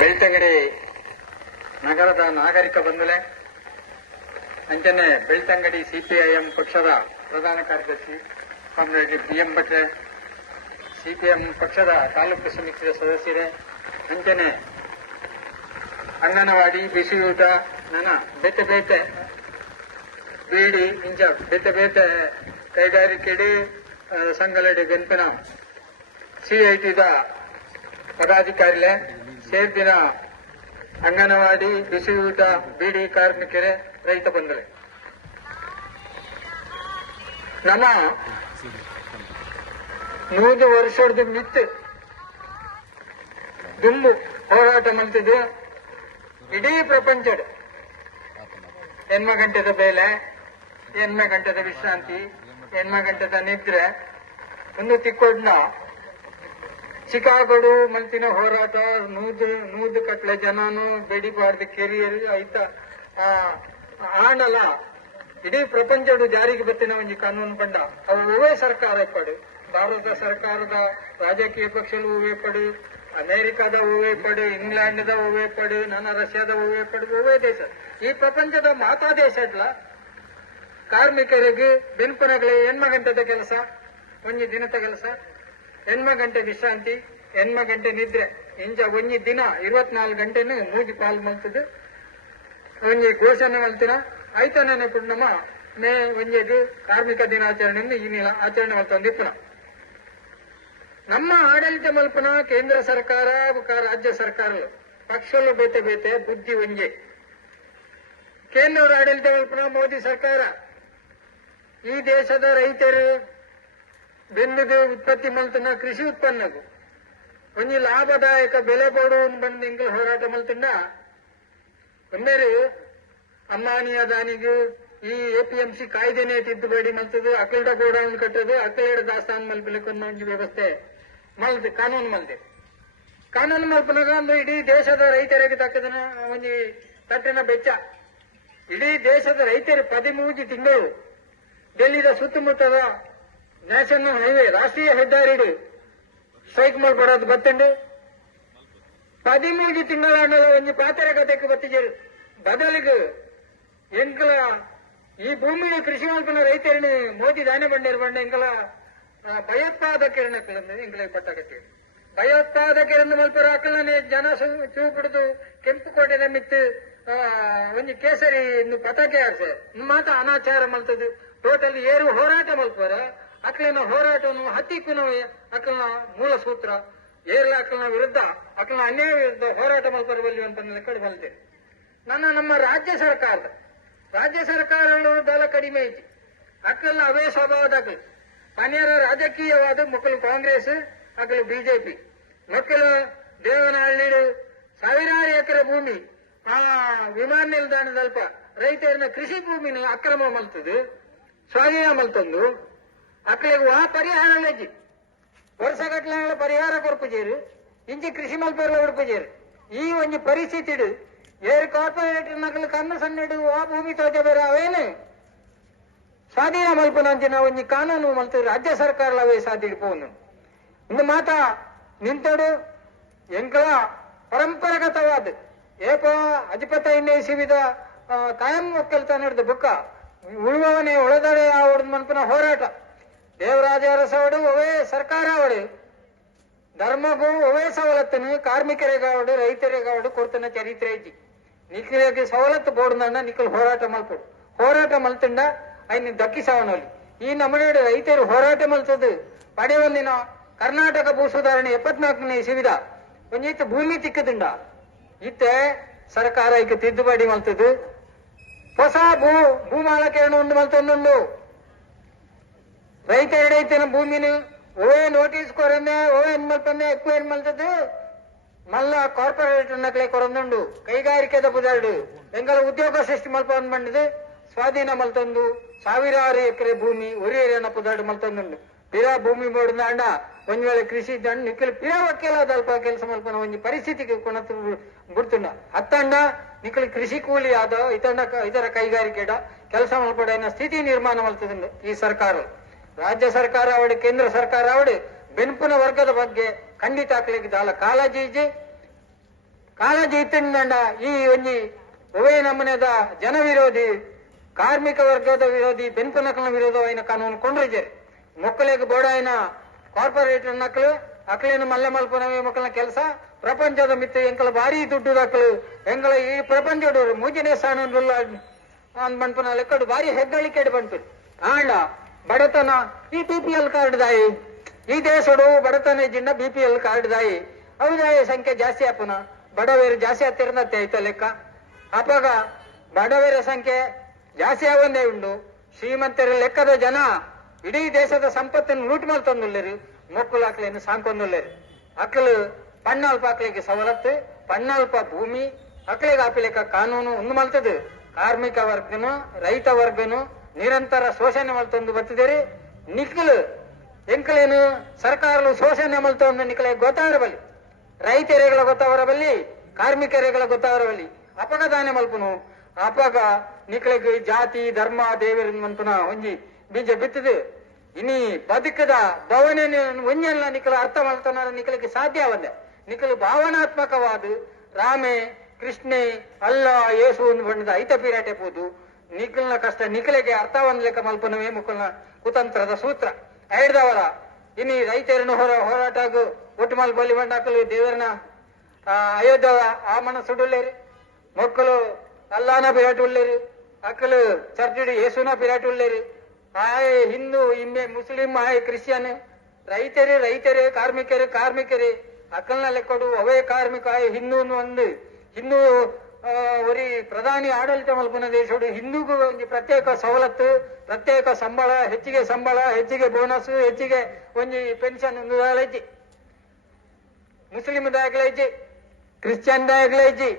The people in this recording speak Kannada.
ಬೆಳ್ತಂಗಡಿ ನಗರದ ನಾಗರಿಕ ಬಂಧುಲೆ, ಅಂಚನೆ ಬೆಳ್ತಂಗಡಿ ಸಿಪಿಐಎಂ ಪಕ್ಷದ ಪ್ರಧಾನ ಕಾರ್ಯದರ್ಶಿ ಕಾಮ್ರೇಡ್ BM ಭಟ್ರೆ, ಸಿಪಿಎಂ ಪಕ್ಷದ ತಾಲೂಕು ಸಮಿತಿಯ ಸದಸ್ಯರೇ, ಅಂಚನೆ ಅಂಗನವಾಡಿ ಬಿಸಿಯೂಟ ನನ ಬೇತೆ ಬೇತೆ ಬೀಡಿ ಇಂಚ ಬೇತೆ ಬೇತೆ ಕೈಗಾರಿಕೆಡಿ ಸಂಘಲಡಿ ಬೆನ್ಪಿನ CITದ ಪದಾಧಿಕಾರಿಲೆ ಸೇರ್ದಿನ ಅಂಗನವಾಡಿ ಬಿಸಿಯೂಟ ಬೀಡಿ ಕಾರ್ಮಿಕರೇ, ರೈತ ಬಂಧುಗಳೇ, ನಮ್ಮ 100 ವರ್ಷದ ಮಿತ್ತು ದುಂಬು ಹೋರಾಟ ಮಾಡ್ತಿದ್ದು ಇಡೀ ಪ್ರಪಂಚದ ಎನ್ಮ ಗಂಟೆದ ಬೇಲೆ, ಎನ್ಮ ಗಂಟೆದ ವಿಶ್ರಾಂತಿ, ಎನ್ಮ ಗಂಟೆದ ನಿದ್ರೆ ಒಂದು ತಿಕ್ಕೊಡ್ನ ಚಿಕಾಗೋಡು ಮಲ್ತಿನ ಹೋರಾಟ ನೂದು ಕಟ್ಲೆ ಜನನು ಬೇಡಿಬಾರ್ದು ಕೆರಿಯರು ಐತ ಆಂಡಲ ಇಡೀ ಪ್ರಪಂಚಡು ಜಾರಿಗೆ ಬತ್ತಿನ ಒಂದು ಕಾನೂನು ಬಂಡ ಅವು ಒವೇ ಸರ್ಕಾರ ಪಡು, ಭಾರತ ಸರ್ಕಾರದ ರಾಜಕೀಯ ಪಕ್ಷಲು ಒವೇ ಪಡು, ಅಮೆರಿಕದ ಒವೇ ಪಡು, ಇಂಗ್ಲೆಂಡ್ದ ಒವೇ ಪಡು, ರಷ್ಯಾದ ಒವೇ ಪಡು, ಒವೇ ದೇಶ ಈ ಪ್ರಪಂಚದ ಮಾತಾ ದೇಶಡ್ಲ ಕಾರ್ಮಿಕರಿಗೆ ಬೆನ್ಪುನಗಳೇ ಎನ್ಮ ಗಂಟೆದ ಕೆಲಸ, ಒಂಜಿ ದಿನದ ಕೆಲಸ, ಎನ್ಮ ಗಂಟೆ ವಿಶ್ರಾಂತಿ, ಎನ್ಮ ಗಂಟೆ ನಿದ್ರೆ, ಇಂಚ ಒಂಜಿ ದಿನ 24 ಗಂಟೆನು ಮೂಗಿ ಪಾಲು ಮಲ್ತದೆ ಒಂಜಿ ಘೋಷಣೆ ಮಲ್ತಿನ ಆಯ್ತ ನೆನಪು ನಮ್ಮ ಮೇ ಒಂಜೆದು ಕಾರ್ಮಿಕ ದಿನಾಚರಣೆಯನ್ನು ಈ ನೀಲ ಆಚರಣೆ ಮಲ್ತೊಂದಿಪ್ಪುನ ನಮ್ಮ ಆಡಳಿತ ಮಲ್ಪನ ಕೇಂದ್ರ ಸರ್ಕಾರ ರಾಜ್ಯ ಸರ್ಕಾರ ಪಕ್ಷಲು ಬೇತೆ ಬೇತೆ ಬುದ್ಧಿ ಒಂಜೆ. ಕೇಂದ್ರ ಆಡಳಿತ ಮಲ್ಪನ ಮೋದಿ ಸರ್ಕಾರ ಈ ದೇಶದ ರೈತರು ಬೆನ್ನುದು ಉತ್ಪತ್ತಿ ಮಲ್ತನ ಕೃಷಿ ಉತ್ಪನ್ನಗೂ ಒಂಜಿ ಲಾಭದಾಯಕ ಬೆಲೆ ಕೊಡು ಬಂದು ಇಂಗ್ಲ ಹೋರಾಟ ಮಲ್ತಿಂದ ಒಮ್ಮೆರು ಅಂಬಾನಿ ಅದಾನಿಗೂ ಈ APMC ಕಾಯ್ದೆನೇ ತಿದ್ದುಪಡಿ ಮಲ್ತದು, ಅಕಲ್ಡ ಗೋಡೌನ್ ಕಟ್ಟದು, ಅಕಲೇಡ ದಾಸ್ತಾನ್ ಮಲ್ಪಲಿಕ್ಕೆ ಒಂದು ವ್ಯವಸ್ಥೆ ಮಲ್ದು ಕಾನೂನು ಮಲ್ದೆ. ಕಾನೂನು ಮಲ್ಪನಾಗ ಒಂದು ಇಡೀ ದೇಶದ ರೈತರಿಗೆ ತಕ್ಕದನ ಒಂದು ತಟ್ಟಿನ ಬೆಚ್ಚ. ಇಡೀ ದೇಶದ ರೈತರು 13 ತಿಂಗಳು ಡೆಲ್ಲಿದ ಸುತ್ತಮುತ್ತದ ನ್ಯಾಷನಲ್ ಹೈವೇ ರಾಷ್ಟ್ರೀಯ ಹೆದ್ದಾರಿ ಸ್ಟ್ರೈಕ್ ಮಾಡ್ಕೊಡೋದು ಬತ್ತಂಡು 13 ತಿಂಗಳ ಒಂದು ಪಾತ್ರ ಕತೆಗೆ ಬತ್ತಿಜರು ಬದಲಿಗೆ ಎಂಕಲ ಈ ಭೂಮಿಯ ಕೃಷಿ ಮಲ್ಪನ ರೈತರನ್ನು ಮೋದಿ ದಾನೆ ಬಂಡೇರು ಬಂಡ ಎಂಕಲ ಭಯೋತ್ಪಾದಕರನ್ನ ಎಂಕಲ ಪಟ್ಟಕತ್ತೆ ಭಯೋತ್ಪಾದಕರನ್ನು ಮಲ್ಪರ ಅಕ್ಕಲನೆ ಜನ ಚೂಪಿಡಿದು ಕೆಂಪುಕೋಟೆದ ಮಿತ್ತು ಒಂದು ಕೇಸರಿ ಪತಾಕೆ ಆರ್ಸೆ ಮಾತ ಅನಾಚಾರ ಮಲ್ತದು ಟೋಟಲ್ ಏರು ಹೋರಾಟ ಮಲ್ಪರ ಅಕ್ಕಲಿನ ಹೋರಾಟವನ್ನು ಹತ್ತಿಕ್ಕೂ ಅಕ್ಕಲ ಮೂಲ ಸೂತ್ರ ಏರ್ಲ ಅಕ್ಕಲ ವಿರುದ್ಧ ಅಕ್ಕಲ ಅನ್ಯಾಯ ವಿರುದ್ಧ ಹೋರಾಟ ಮಲ್ಪರ ಬಲ್ಲಿ ಅಂತ ಕಡೆ ಬಲ್ತೇನೆ. ನಮ್ಮ ರಾಜ್ಯ ಸರ್ಕಾರಗಳು ಬಹಳ ಕಡಿಮೆ ಐತಿ, ಅಕ್ಕಲ್ಲ ಅವೇ ಸ್ವಭಾವದಾಗ ಅನ್ಯರ ರಾಜಕೀಯವಾದ ಮಕ್ಕಳು ಕಾಂಗ್ರೆಸ್ ಅಕ್ಕಲು BJP ಮಕ್ಕಳು ದೇವನಹಳ್ಳಿ ಸಾವಿರಾರು ಎಕರೆ ಭೂಮಿ ವಿಮಾನ ನಿಲ್ದಾಣದಲ್ಪ ರೈತರನ್ನ ಕೃಷಿ ಭೂಮಿನ ಅಕ್ರಮ ಮಲ್ತದು ಸ್ವಾಧೀನ ಮಲ್ತಂದು ಅಕ್ಕಳಿಗೆ ಪರಿಹಾರ ಲೆಜ್ಜಿ ವರ್ಷಗಟ್ಲ ಪರಿಹಾರ ಕೊರ್ಪುಜೇರು ಇಂಚಿ ಕೃಷಿ ಮಲ್ಪೆಲ್ಲ ಹುಡುಪುಜೇರು ಈ ಒಂದು ಪರಿಸ್ಥಿತಿ ಏರು ಕಾರ್ಪೊರೇಟ್ ನಗಲು ಕಣ್ಣು ಸಣ್ಣಿಡು ಆ ಭೂಮಿ ತೋಜ ಬೇರೆ ಅವೇನು ಸ್ವಾಧೀನ ಮಲ್ಪನಂಚಿನ ಒಂದು ಕಾನೂನು ಮಲ್ತ ರಾಜ್ಯ ಸರ್ಕಾರ ಅವೇ ಸಾಧ್ಯ ಪೋನು ಇಂದು ಮಾತ ನಿಂತಡು ಎಂಕಲ ಪರಂಪರಾಗತವಾದ ಏಪ ಅಧಿಪತ ಇನ್ನಿಸಿದ ಕಾಯಂ ಒಕ್ಕಲ್ತ ನಡೆದ ಬುಕ್ಕ ಉಳುವವನೇ ಒಳದಡೆ ಆವಡ ಮಲ್ಪನ ಹೋರಾಟ ದೇವರಾಜ ಅರಸವಡು ಅವೇ ಸರ್ಕಾರ ಅವಡು ಧರ್ಮಗೂ ಅವೇ ಸವಲತ್ತನ್ನು ಕಾರ್ಮಿಕರಿಗಾವಡು ರೈತರಿಗಾವಡು ಕೊಡ್ತನ ಚರಿತ್ರೆ ಐತಿ. ನಿಖಿಲಿಗೆ ಸವಲತ್ತು ಬೋರ್ಡ್ನ ನಿಖಲ್ ಹೋರಾಟ ಮಲ್ಪಡು ಹೋರಾಟ ಮಲ್ತಂಡ ಐನ್ ದಕ್ಕಿಸವನಲ್ಲಿ ಈ ನಮ್ಮನೆ ರೈತರು ಹೋರಾಟ ಮಲ್ತದ್ದು ಪಡೆಯೊಂದಿನ ಕರ್ನಾಟಕ ಭೂ ಸುಧಾರಣೆ 74ನೇ ಇಸವಿದ ಒಂದಿತ್ತು ಭೂಮಿ ತಿಕ್ಕದಿಂಡ ಇತ್ತೆ ಸರ್ಕಾರ ಈಗ ತಿದ್ದುಪಡಿ ಮಲ್ತದ್ದು ಹೊಸ ಭೂಮಾಲಕರಣ ಒಂದು ಮಲ್ತೊಂದು ರೈತ ರೈತನ ಭೂಮಿನ ಓವೇ ನೋಟಿಸ್ ಕೊರನೆ ಓವೇ ಮಲ್ಪನ್ನೆ ఎక్కువ ಮಲ್ತದ್ದು ಮಲ್ಲ ಕಾರ್ಪೊರೇಟ್ ನಕಲೆ ಕೊರಂದುಂಡು ಕೈಗಾರಿಕೆದ ಬುದಾಡು ಎಂಗಲ ಉದ್ಯೋಗ ಸೃಷ್ಟಿ ಮಲ್ಪ ಬಂದಿದೆ ಸ್ವಾಧೀನ ಮಲ್ತಂದು ಸಾವಿರಾರು ಎಕರೆ ಭೂಮಿ ಒರಿಯನ ಪುದಾಡು ಮಲ್ತಂದುಂಡು ಪಿರ ಭೂಮಿ ಬೋರ್ಡ್ ಅಂಡ ಒಂದ್ ವೇಳೆ ಕೃಷಿ ದಂಡ ನಿಖಲ್ ಪಿರ ಒಕ್ಕೆಲ್ಲ ಅಲ್ಪ ಕೆಲಸ ಮಲ್ಪನ ಒಂದು ಪರಿಸ್ಥಿತಿಗೆ ಕೊಣತು ಬಿಡ್ತುಂಡ ಹತ್ತಂಡ ನಿಖಲ್ ಕೃಷಿ ಕೂಲಿ ಆದ ಇದರ ಕೈಗಾರಿಕೆಡ ಕೆಲಸ ಮಲ್ಪಡ ಸ್ಥಿತಿ ನಿರ್ಮಾಣ ಮಲ್ತದಂಡು ಈ ಸರ್ಕಾರ ರಾಜ್ಯ ಸರ್ಕಾರ ಅವಡು ಕೇಂದ್ರ ಸರ್ಕಾರ ಅವಡು ಬೆನ್ಪುನ ವರ್ಗದ ಬಗ್ಗೆ ಖಂಡಿತ ಹಾಕ್ಲಿಕ್ಕೆ ದಾಲ ಕಾಳಜಿ ಕಾಳಜಿ ಇತ್ತಿಂದಂಡ ಈ ಒಂಜಿ ಒವೇ ನಮೂನೆದ ಜನ ವಿರೋಧಿ ಕಾರ್ಮಿಕ ವರ್ಗದ ವಿರೋಧಿ ಬೆನ್ಪುನಕಲ ವಿರೋಧವೈನ ಕಾನೂನು ಕೊಂಡ್ರಿಜೆ ಮೊಕ್ಕಲಿಗೆ ಬೋಡಾಯಿನ ಕಾರ್ಪೊರೇಟರ್ ನಕಲು ಅಕ್ಲೇನು ಮಲ್ಲೆ ಮಲ್ಪನವೇ ಮಕ್ಕಳ ಕೆಲಸ ಪ್ರಪಂಚದ ಮಿತ್ತು ಎಂಕಲ ಭಾರಿ ದುಡ್ಡು ದಾಖಲು ಎಂಕಲ ಈ ಪ್ರಪಂಚಡು ಮೂಜನೇ ಸ್ಥಾನ ಮನ್ಪನ ಲೆಕ್ಕಡು ಭಾರಿ ಹೆಗ್ಗಳಿಕೆ ಬಂತು ಆಂಡ ಬಡತನ ಈ BPL ಕಾರ್ಡ್ ದಾಯಿ ಈ ದೇಶಡು ಬಡತನ ಜಿಂಡ BPL ಕಾರ್ಡ್ ದಾಯಿ ಅವುದಾಯ ಸಂಖ್ಯೆ ಜಾಸ್ತಿ ಆಪುನ ಬಡವೇರು ಜಾಸ್ತಿ ಹತ್ತಿರದತ್ತೆ ಆಯ್ತ ಲೆಕ್ಕ ಅಪಾಗ ಬಡವರ ಸಂಖ್ಯೆ ಜಾಸ್ತಿ ಆವಂದೇ ಉಂಡು ಶ್ರೀಮಂತರ ಲೆಕ್ಕದ ಜನ ಇಡೀ ದೇಶದ ಸಂಪತ್ತನ್ನು ಲೂಟ್ ಮಾಡ್ತಂದುಳ್ಳೇರು ಮೊಕ್ಕಲು ಅಕ್ಲೇನು ಸಾಂಕೊಂದುಳ್ಳೇರು ಅಕ್ಕಲು ಪಣ್ಣಲ್ಪ ಅಕ್ಲಿಗೆ ಸವಲತ್ತು ಪಣ್ಣಲ್ಪ ಭೂಮಿ ಅಕ್ಲಿಗೆ ಆಪಿಲೆಕ್ಕ ಕಾನೂನು ಒಂದು ಮಲ್ತದು ಕಾರ್ಮಿಕ ವರ್ಗನು ರೈತ ವರ್ಗನು ನಿರಂತರ ಶೋಷಣೆ ಮಲ್ತೊಂದು ಬರ್ತದೇರಿ ನಿಖಲು ಎಂಕಲೇನು ಸರ್ಕಾರಲು ಶೋಷಣೆ ಮಲ್ತೊಂದು ನಿಖಲೆ ಗೊತ್ತಾವರ ಬಲ್ಲಿ ರೈತರೇಗಳ ಗೊತ್ತಾವರ ಬಲ್ಲಿ ಕಾರ್ಮಿಕರೇಗಳ ಗೊತ್ತಾವರ ಬಲ್ಲಿ ಅಪಗದಾನೆ ಮಲ್ಪುನು ಅಪಗ ನಿಖಲಿಗೆ ಜಾತಿ ಧರ್ಮ ದೇವರ ಮಲ್ಪುನ ಒಂಜಿ ಬೀಜ ಬಿತ್ತದು ಇನಿ ಬದುಕದ ಭವನ ಒಂಜಲ್ಲ ನಿಖಲ ಅರ್ಥ ಮಲ್ತನ ನಿಖಲಿಗೆ ಸಾಧ್ಯ ಆವಂದೆ ನಿಖಲು ಭಾವನಾತ್ಮಕವಾದ ರಾಮೆ ಕೃಷ್ಣೆ ಅಲ್ಲ ಯೇಸು ಒಂದು ಬಣ್ಣದ ಐತ ಪೀರಾಟೆ ಪೋದು ನಿಖಲ್ನ ಕಷ್ಟ ನಿಖಲಿಗೆ ಅರ್ಥ ಒಂದ್ ಲೆಕ್ಕ ಮಲ್ಪನವೇ ಮುಖಲ್ನ ಕುತಂತ್ರದ ಸೂತ್ರ ಐಡ್ದವರ ಇನಿ ರೈತರನ್ನು ಹೋರಾಟಗೂ ಒಟ್ಟು ಮಲ್ಪಲ್ಲಿ ಬಂಡಾಕಲು ದೇವರನ ಅಯೋಧ್ಯ ಆಮನ ಸುಡುಳ್ಳೇರಿ ಮೊಕ್ಕಲು ಅಲ್ಲಾನ ಪಿರಾಟ್ ಉಳ್ಳೇರಿ ಅಕ್ಕಲು ಚರ್ಚುಡಿ ಯೇಸುನ ಪಿರಾಟ್ ಉಳ್ಳೇರಿ ಆಯ್ ಹಿಂದೂ ಇಮ್ಮೆ ಮುಸ್ಲಿಂ ಆಯ್ ಕ್ರಿಶ್ಚಿಯನ್ ರೈತರೇ ಕಾರ್ಮಿಕರೇ ಅಕ್ಕಲ್ನ ಲೆಕ್ಕಡು ಅವೇ ಕಾರ್ಮಿಕ ಆಯ್ ಹಿಂದೂ ಒಂದು ಹಿಂದೂ ಒರಿ ಪ್ರಧಾನಿ ಆಡಳಿತ ಮಲ್ಪನ ದೇಶಡು ಹಿಂದೂಗೂ ಒಂದು ಪ್ರತ್ಯೇಕ ಸವಲತ್ತು ಪ್ರತ್ಯೇಕ ಸಂಬಳ ಹೆಚ್ಚಿಗೆ ಬೋನಸ್ ಹೆಚ್ಚಿಗೆ ಒಂಜಿ ಪೆನ್ಷನ್ ಒಂದು ದಾಯಜ್ಜಿ ಮುಸ್ಲಿಂ ದಾಯಕಲೈಜಿ ಕ್ರಿಶ್ಚಿಯನ್ ದಾಯಕಲೈಜಿ